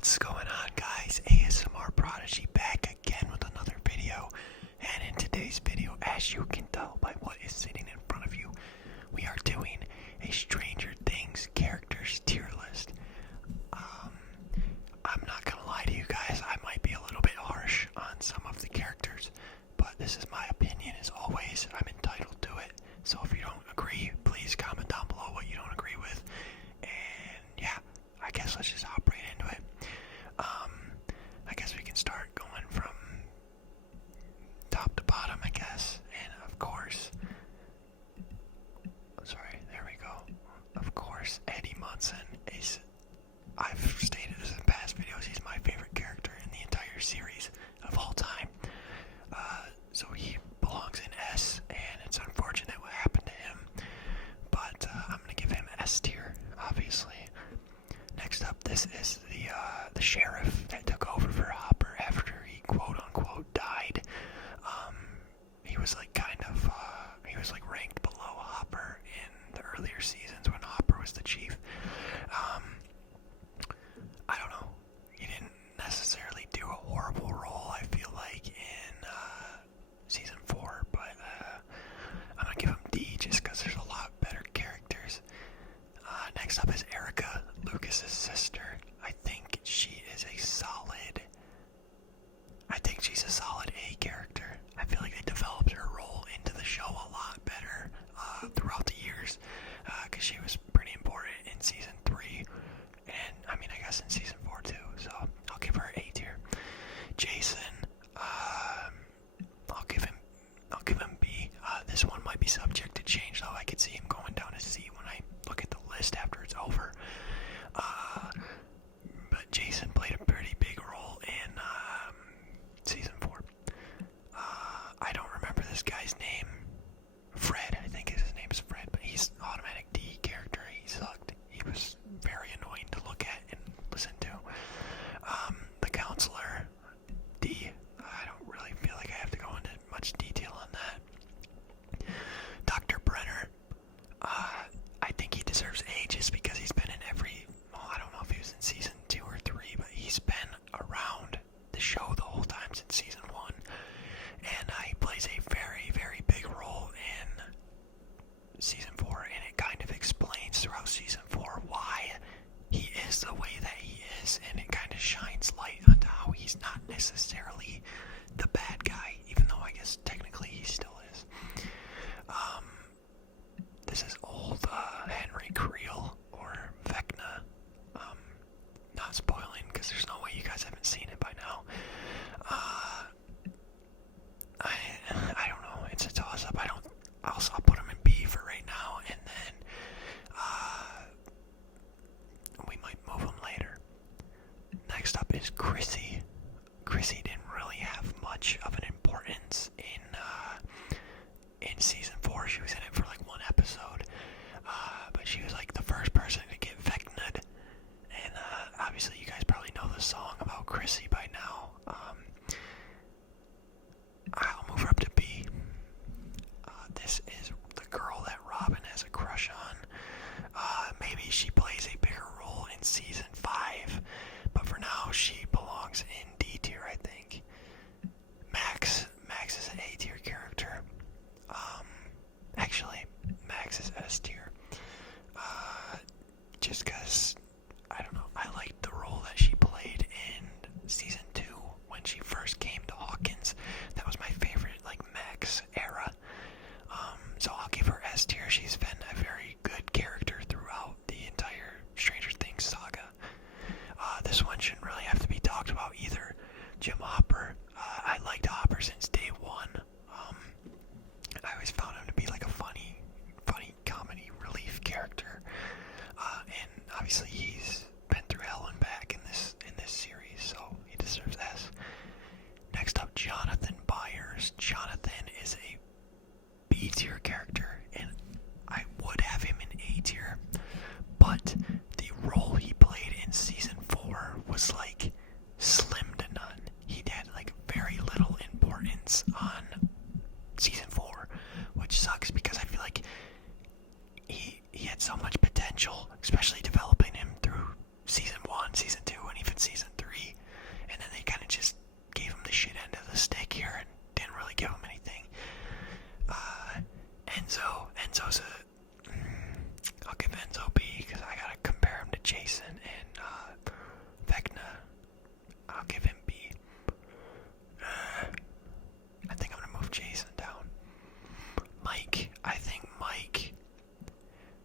What's going on, guys? ASMR Prodigy back again with another video. And in today's video, as you can tell by what is sitting in front of you, we are doing a Stranger Things characters tier list. I'm not gonna lie to you guys, I might be a little bit harsh on some of the characters, but this is my opinion as always. I'm entitled to it. So if you don't agree, please comment down below what you don't agree with. And yeah, I guess let's just hop right into it. I guess we can start going from top to bottom, I guess. And of course, there we go. Of course, Eddie Munson is, I've stated this in past videos, he's my favorite character in the entire series of all time. So he belongs in S, and it's unfortunate what happened to him. But I'm going to give him S tier, obviously. Next up, this is the sheriff that took over for Hopper after he quote-unquote died. He was he was ranked below Hopper in the earlier seasons when Hopper was the chief. I don't know, he didn't necessarily do a horrible role, I feel like, in season 4, but I'm gonna give him D just because there's a lot better characters. Next up is Erica, Lucas's sister. She's a solid A character. I feel like they developed her role into the show a lot better throughout the years, because she was pretty important in season 3, and I guess in season 4 too. So I'll give her A tier. Jason, I'll give him B. This one might be subject to change, though. I could see him going down to C when I look at the list after it's over. But Jason played a pretty big role in season 4. I don't remember this guy's name. Fred, I think his name is Fred, but he's an automatic D character. He sucked. He was very annoying to look at and listen to. The counselor, D. I don't really feel like I have to go into much detail on that. Dr. Brenner, I think he deserves A just because he's been in every, I don't know if he was in season 2 or 3, but he's been around the show the whole time since season 1, and he plays a very, very big role in season 4, and it kind of explains throughout season 4 why he is the way that he is, and it kind of shines light onto how he's not necessarily the bad guy, even though I guess technically he still is. This is old Henry Creel, or Vecna. Not spoiling, because there's no way you guys haven't seen it by now. I don't know, it's a toss-up. I'll put him in B for right now, and then we might move him later. Next up is Chrissy. Chrissy didn't really have much of an importance in season 4. She was in it for like one episode, but she was like the first person to get Vecna'd, and obviously you guys probably know the song about Chrissy by now. I'll move her up to B. This is the girl that Robin has a crush on. Maybe she plays a bigger role in season 5, but for now she belongs in D tier, I think. Max is an A tier character. Actually, Max is S tier. Just because, I don't know, I liked the role that she played in season 2 when she first came to Hawkins. That was my favorite, Max era. So I'll give her S tier. She's been a very good character throughout the entire Stranger Things saga. This one shouldn't really have to be talked about either. Jim Hopper. I liked Hopper since day 1. I always found him to be like a funny comedy relief character. And obviously he's been through hell and back in this series, so he deserves S. Next up, Jonathan Byers. Jonathan is a B tier character, and I would have him in A tier, but the role he played in season 4 was slim to none. He had very little importance on season 4, which sucks because I feel like he had so much potential, especially developing him through season 1, season 2, and even season Vecna, I'll give him B. I think I'm gonna move Jason down. Mike, I think Mike,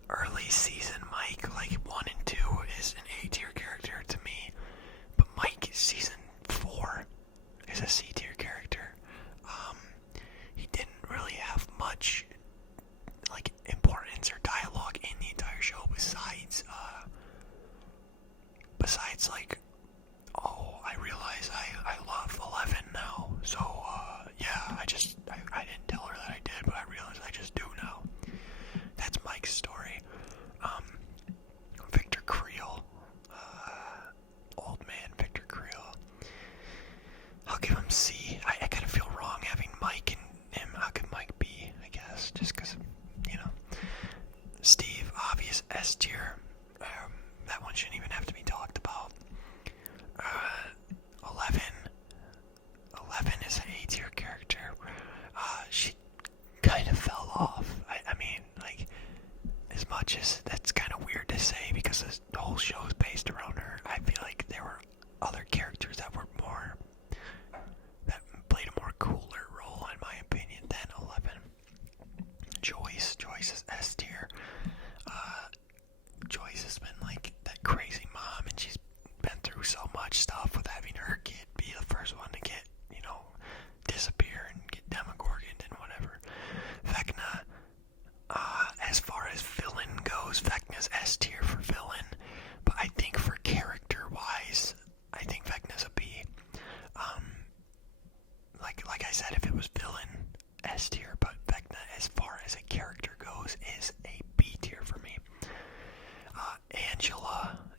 early season Mike, like 1 and 2 is an A tier character to me. But Mike, season 4 is a C tier character. He didn't really have much like importance or dialogue in the entire show besides like, oh, I realize I love 11 now, so yeah, I didn't tell her that I did, but I realize I just do now. That's Mike's story. Victor Creel, old man Victor Creel, I'll give him C. I kind of feel wrong having Mike and him. I'll give Mike B, I guess, just because, you know. Steve, obvious S tier. That one shouldn't even have to be talked about. 11. 11 is an A tier character. She kind of fell off. I mean, like, as much as that's kind of weird to say because the whole show is based around her, I feel like there were other characters that played a more cooler role, in my opinion, than 11. Joyce is S tier. Joyce has been like that crazy mom, and she's been through so much stuff with having her kid be the first one to get, you know, disappear and get demogorgoned and whatever. Vecna, as far as villain goes, Vecna's S tier for villain, but I think for character-wise, I think Vecna's a B. Like I said, if it was villain, S tier, but Vecna, as far as a character goes, is a B tier for me.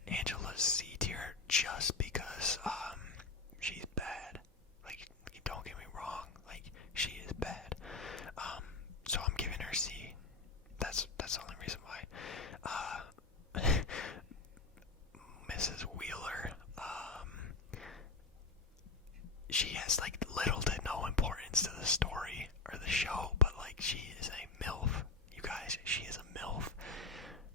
Angela's C tier just because she's bad. Like, don't get me wrong, like, she is bad. So I'm giving her C. That's the only reason why. Mrs. Wheeler, she has like little to no importance to the story or the show, but like, she is a MILF. You guys, she is a MILF.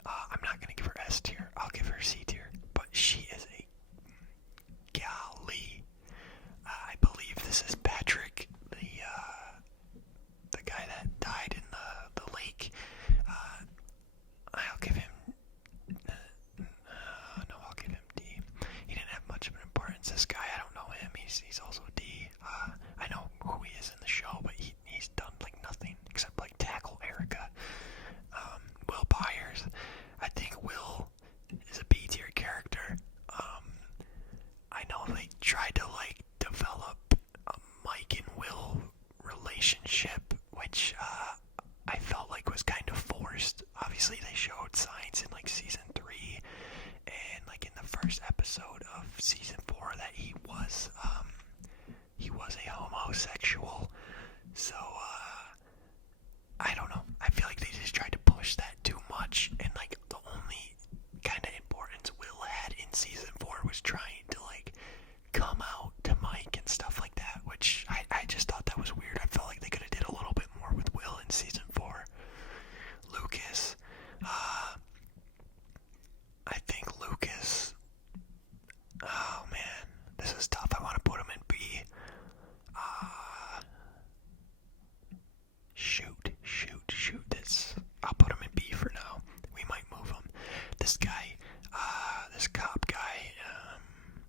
I'm not gonna give her S tier. I'll give her C tier. But she is a golly. I believe this is Patrick, the guy that died in the lake. I'll give him. No, I'll give him D. He didn't have much of an importance. This guy, I don't know him. He's also D. I know who he is in the show, but he's done like nothing except like tackle Erica. Will Byers, I think Will is a B tier character. I know they tried to like develop a Mike and Will relationship, which I felt like was kind of forced. Obviously they showed signs in like season 3 and like in the first episode of season 4 that he was a homosexual. So I don't know. I feel like they just tried to push that too much, and like the only kind of importance Will had in season 4 was trying to like come out to Mike and stuff like that, which I just thought that was weird. I felt like they could have did a little bit more with Will in season 4. Lucas, I think Lucas, oh man, this is tough. I want to put him in B. Shoot, I'll put him in B for now. We might move him. This guy, this cop guy,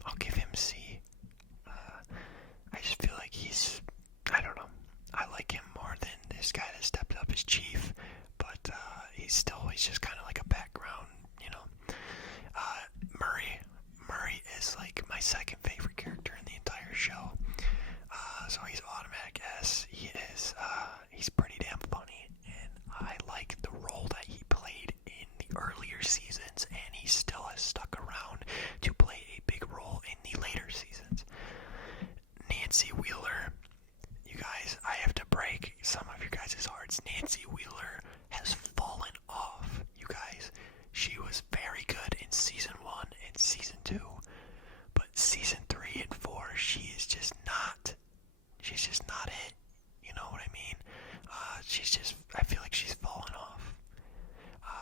I'll give him C. I just feel like I don't know, I like him more than this guy that stepped up as chief, but he's just kind of like a background, you know. Murray is like my second favorite character in the entire show. So he's automatic S. He's pretty damn funny, and I like the role that he played in the earlier seasons, and he still has stuck around to play a big role in the later seasons. Nancy Wheeler, you guys, I have to break some of your guys' hearts. Nancy Wheeler has fallen off, you guys. She was very good in season 1 and season 2, but season 3 and 4, she's just not it. You know what I mean? I feel like she's fallen off.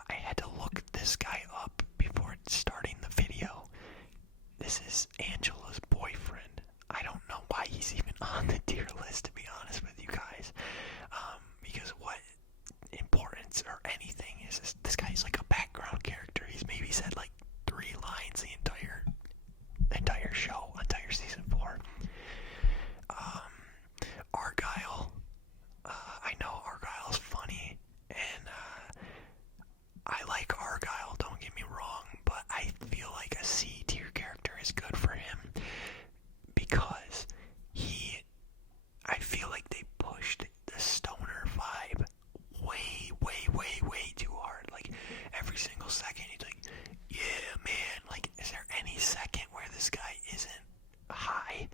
I had to look this guy up before starting the video. this is Angela's boyfriend. I don't know why he's even on the tier list, to be honest with you guys. Because what importance or anything is this guy's like a background character. He's maybe said like 3 lines the entire show, entire season 4. Argyle. I know Argyle's funny, and I like Argyle, don't get me wrong, but I feel like a C tier character is good for him because I feel like they pushed the stoner vibe way too hard. Like, every single second he's like, yeah, man, like, is there any second where this guy isn't high?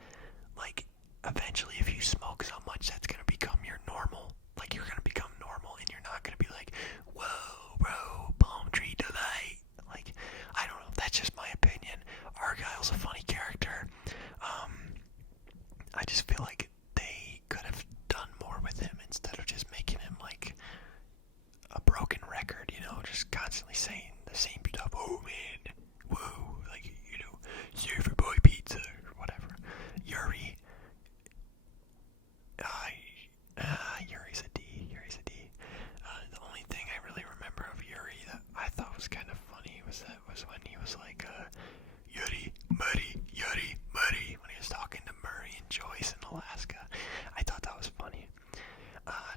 Like, eventually if you smoke so much, that's gonna become your normal. Like, you're gonna become normal, and you're not gonna be like, whoa, bro, palm tree delight. Like, I don't know, that's just my opinion. Argyle's a funny character. I just feel like they could have done more with him instead of just making him like a broken record, you know, just constantly saying the same stuff. Oh man, whoa, like, you know, surfer boy pizza or whatever. Yuri. Yuri's a D. The only thing I really remember of Yuri that I thought was kind of funny was when he was like, Yuri, Murray, when he was talking to Murray and Joyce in Alaska. I thought that was funny.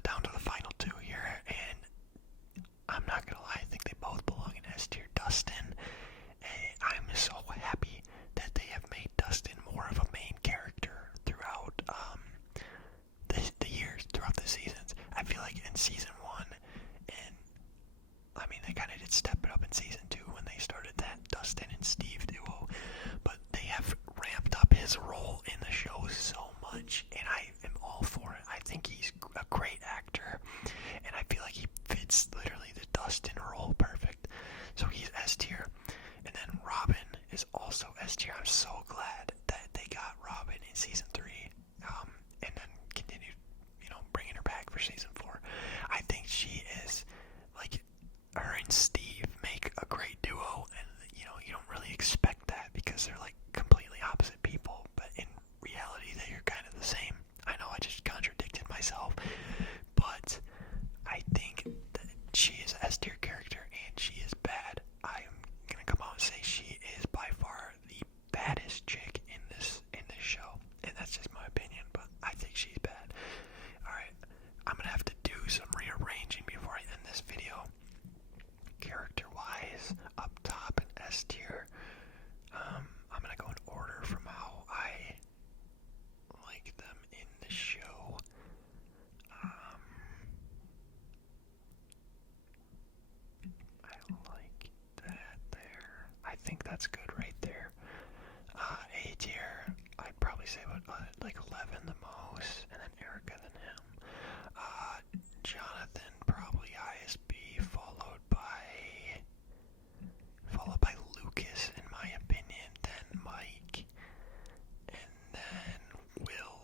Down to the final 2 here, and I'm not gonna lie, I think they both belong in S tier. Dustin, and I'm so happy that they have made Dustin more of a main character throughout the years, throughout the seasons. I feel like in season 1, and I mean, they kind of did step it up in season 2 when they started that Dustin and Steve duo, but they have ramped up his role in the show so much, and I am all for it. I think he's a great actor, and I feel like he fits literally the Dustin role perfect. So he's S tier. And then Robin is also S tier. I'm so glad that they got Robin in season 3, and then continued, you know, bringing her back for season 4. I think she is, like, her and Steve make a great duo, and, you know, you don't really expect that because they're like completely opposite people, but in reality they are kind of the same. I know I just contradicted myself, but I think that she is an S tier character, and she is bad. I am gonna come out and say she is by far the baddest chick in this show, and that's just my opinion, but I think she's bad. Alright, I'm gonna have to do some rearranging before I end this video. Character-wise, up top in S tier, I'm gonna go in order from how I like them in the show. I like that there. I think that's good right there. A tier, I'd probably say like 11 the most, and then Erica than him. Jonathan probably highest B, followed by Lucas in my opinion, then Mike, and then Will,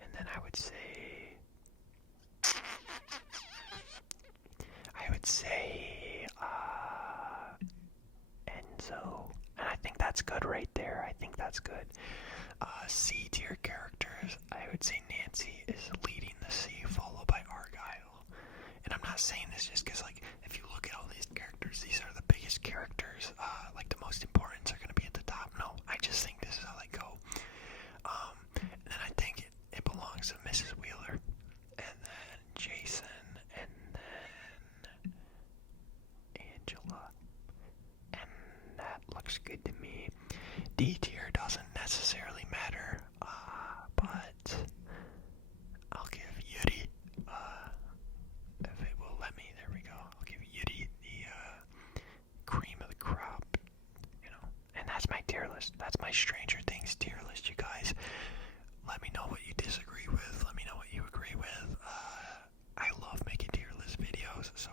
and then I would say Enzo, and I think that's good right there. I think that's good. C tier characters, I would say Nancy is leading the C, followed by Argyle. And I'm not saying this just because, like, if you look at all these characters, these are the biggest characters, like the most important are going to be at the top. No, I just think this is how they go. And then I think it belongs to Mrs. Wheeler, and then Jason, and then Angela, and that looks good to me. D tier doesn't necessarily matter, but I'll give Yuri, if it will let me, there we go, I'll give Yuri the cream of the crop, you know, and that's my tier list. That's my Stranger Things tier list, you guys. Let me know what you disagree with, let me know what you agree with. I love making tier list videos, so